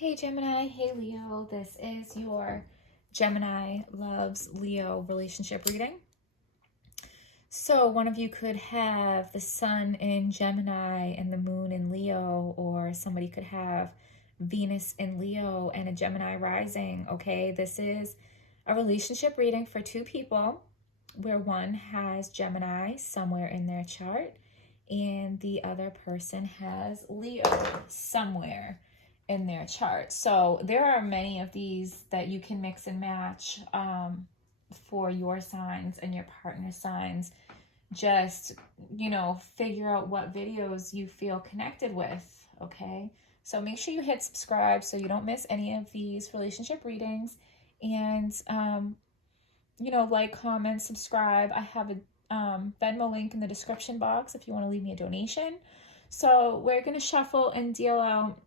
Hey Gemini, hey Leo, this is your Gemini loves Leo relationship reading. So one of you could have the sun in Gemini and the moon in Leo, or somebody could have Venus in Leo and a Gemini rising, okay? This is a relationship reading for two people where one has Gemini somewhere in their chart and the other person has Leo somewhere in their chart. So there are many of these that you can mix and match for your signs and your partner signs. Just, figure out what videos you feel connected with, okay? So make sure you hit subscribe so you don't miss any of these relationship readings. And, like, comment, subscribe. I have a Venmo link in the description box if you want to leave me a donation. So we're going to shuffle and deal out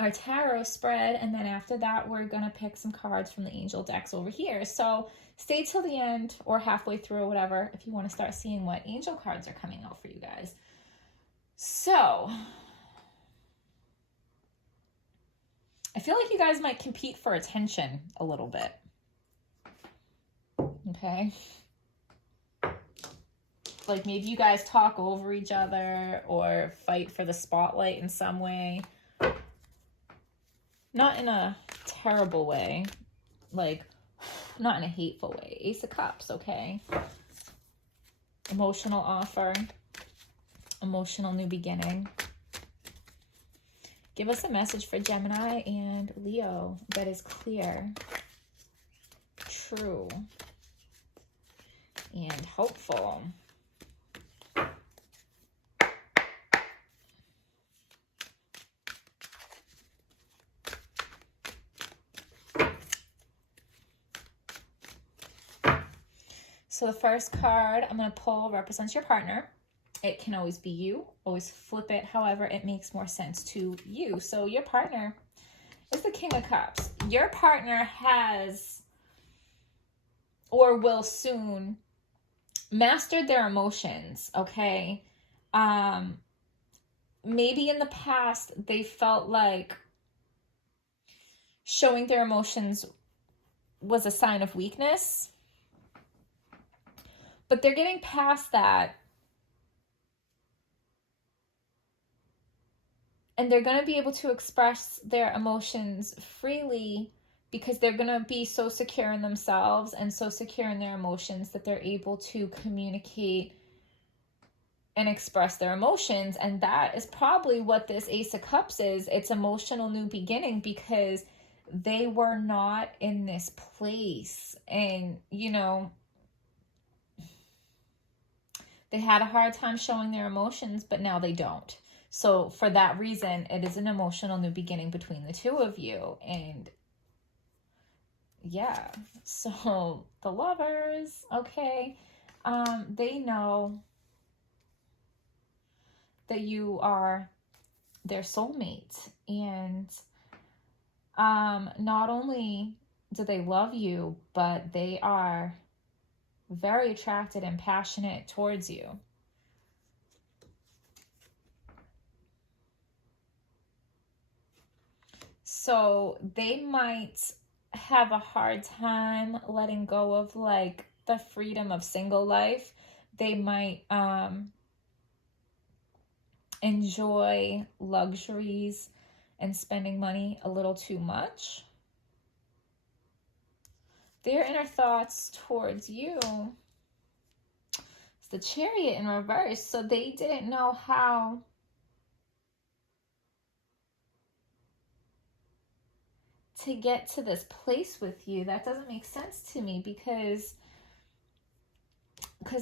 our tarot spread, and then after that we're gonna pick some cards from the angel decks over here. So stay till the end or halfway through or whatever if you want to start seeing what angel cards are coming out for you guys. So I feel like you guys might compete for attention a little bit, okay? Like maybe you guys talk over each other or fight for the spotlight in some way. Not in a terrible way, like not in a hateful way. Ace of Cups, okay? Emotional offer, emotional new beginning. Give us a message for Gemini and Leo that is clear, true, and hopeful. So the first card I'm going to pull represents your partner. It can always be you. Always flip it however it makes more sense to you. So your partner is the King of Cups. Your partner has or will soon mastered their emotions, okay? Maybe in the past they felt like showing their emotions was a sign of weakness. But they're getting past that. And they're going to be able to express their emotions freely because they're going to be so secure in themselves and so secure in their emotions that they're able to communicate and express their emotions. And that is probably what this Ace of Cups is. It's emotional new beginning because they were not in this place. And, they had a hard time showing their emotions, but now they don't. So for that reason, it is an emotional new beginning between the two of you. And yeah, so the Lovers, okay, they know that you are their soulmate. And not only do they love you, but they are very attracted and passionate towards you. So they might have a hard time letting go of like the freedom of single life. They might enjoy luxuries and spending money a little too much. Their inner thoughts towards you is the Chariot in reverse. So they didn't know how to get to this place with you. That doesn't make sense to me because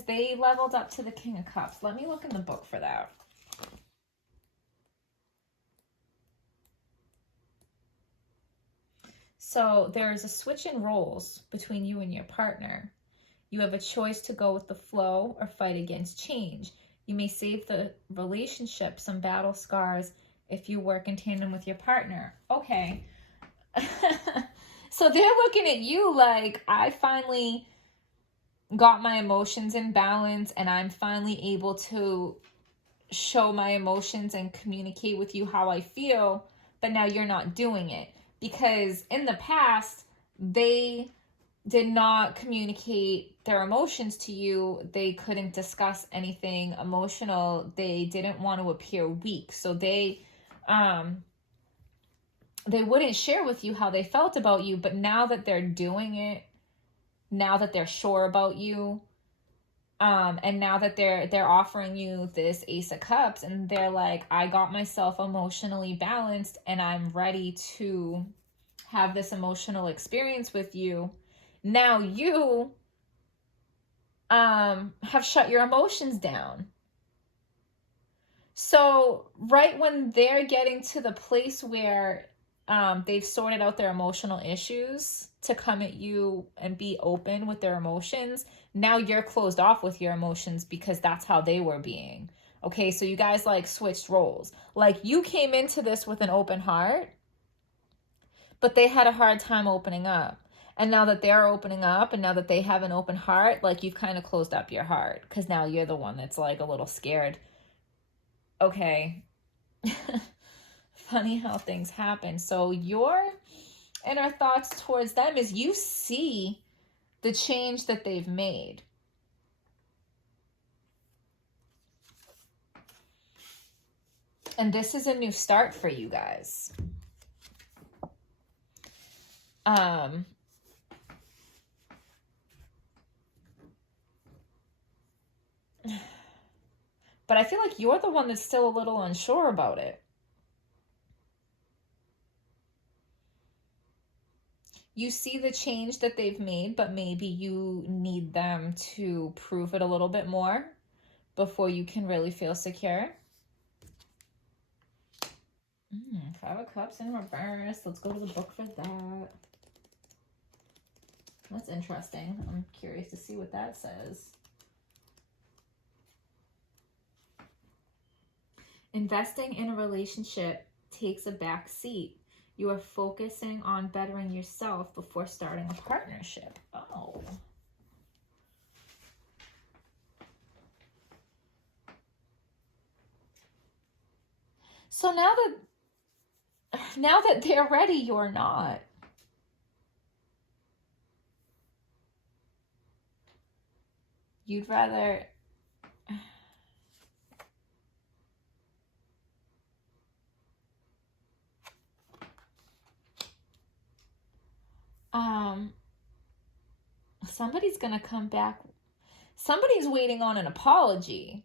they leveled up to the King of Cups. Let me look in the book for that. So there's a switch in roles between you and your partner. You have a choice to go with the flow or fight against change. You may save the relationship some battle scars if you work in tandem with your partner. Okay. So they're looking at you like, I finally got my emotions in balance and I'm finally able to show my emotions and communicate with you how I feel. but now you're not doing it. Because in the past, they did not communicate their emotions to you. They couldn't discuss anything emotional. They didn't want to appear weak. So they wouldn't share with you how they felt about you. But now that they're doing it, now that they're sure about you, and now that they're offering you this Ace of Cups, and they're like, I got myself emotionally balanced and I'm ready to have this emotional experience with you. Now you have shut your emotions down. So right when they're getting to the place where they've sorted out their emotional issues to come at you and be open with their emotions, now you're closed off with your emotions because that's how they were being. Okay, so you guys like switched roles. Like you came into this with an open heart, but they had a hard time opening up. And now that they're opening up and now that they have an open heart, like you've kind of closed up your heart because now you're the one that's like a little scared. Okay. Funny how things happen. So your inner thoughts towards them is you see the change that they've made. And this is a new start for you guys. But I feel like you're the one that's still a little unsure about it. You see the change that they've made, but maybe you need them to prove it a little bit more before you can really feel secure. Five of Cups in reverse. Let's go to the book for that. That's interesting. I'm curious to see what that says. Investing in a relationship takes a back seat. You are focusing on bettering yourself before starting a partnership. Oh. So now that they're ready, you're not. You'd rather somebody's gonna come back. Somebody's waiting on an apology.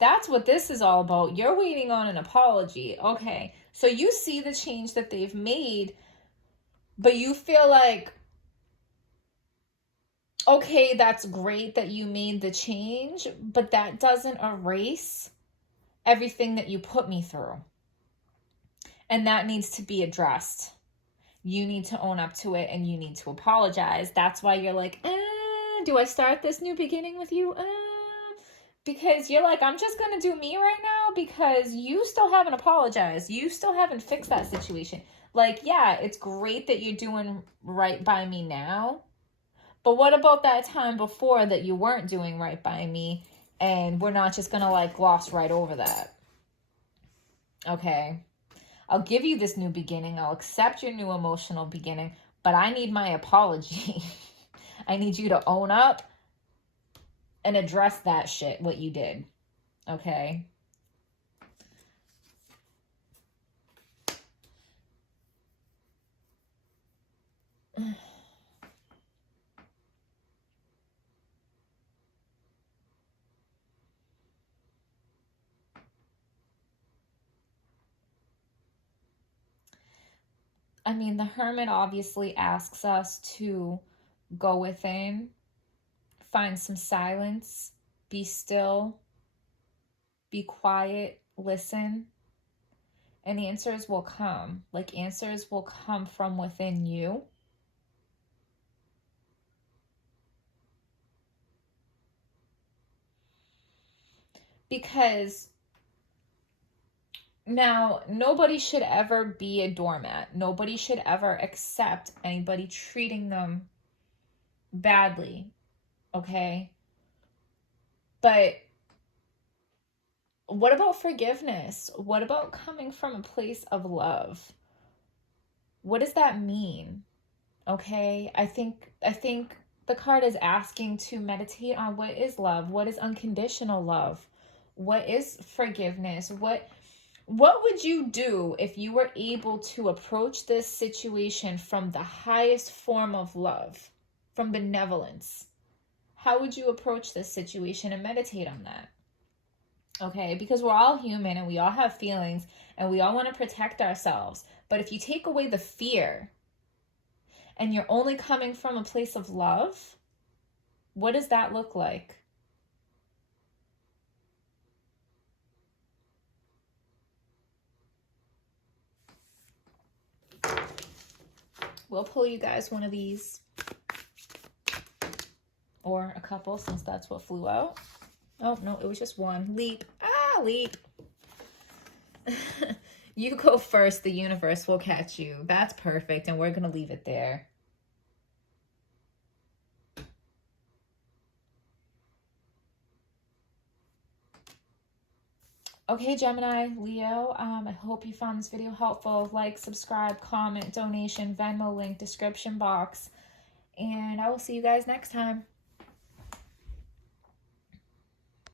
That's what this is all about. You're waiting on an apology. Okay. So you see the change that they've made, but you feel like, okay, that's great that you made the change, but that doesn't erase everything that you put me through. And that needs to be addressed. You need to own up to it and you need to apologize. That's why you're like, do I start this new beginning with you? Because you're like, I'm just going to do me right now because you still haven't apologized. You still haven't fixed that situation. Like, yeah, it's great that you're doing right by me now. But what about that time before that you weren't doing right by me? And we're not just going to like gloss right over that. Okay. I'll give you this new beginning. I'll accept your new emotional beginning, but I need my apology. I need you to own up and address that shit, what you did. Okay? I mean, the Hermit obviously asks us to go within, find some silence, be still, be quiet, listen, and answers will come. Like, answers will come from within you. Because now, nobody should ever be a doormat. Nobody should ever accept anybody treating them badly, okay? But What about forgiveness? What about coming from a place of love? What does that mean? Okay, I think the card is asking to meditate on what is love, what is unconditional love, what is forgiveness, what would you do if you were able to approach this situation from the highest form of love, from benevolence? How would you approach this situation and meditate on that? Okay, because we're all human and we all have feelings and we all want to protect ourselves. But if you take away the fear and you're only coming from a place of love, what does that look like? We'll pull you guys one of these, or a couple, since that's what flew out. Oh, no, it was just one. Leap. Ah, leap. You go first. The universe will catch you. That's perfect, and we're going to leave it there. Okay, Gemini, Leo, I hope you found this video helpful. Like, subscribe, comment, donation, Venmo link, description box. And I will see you guys next time.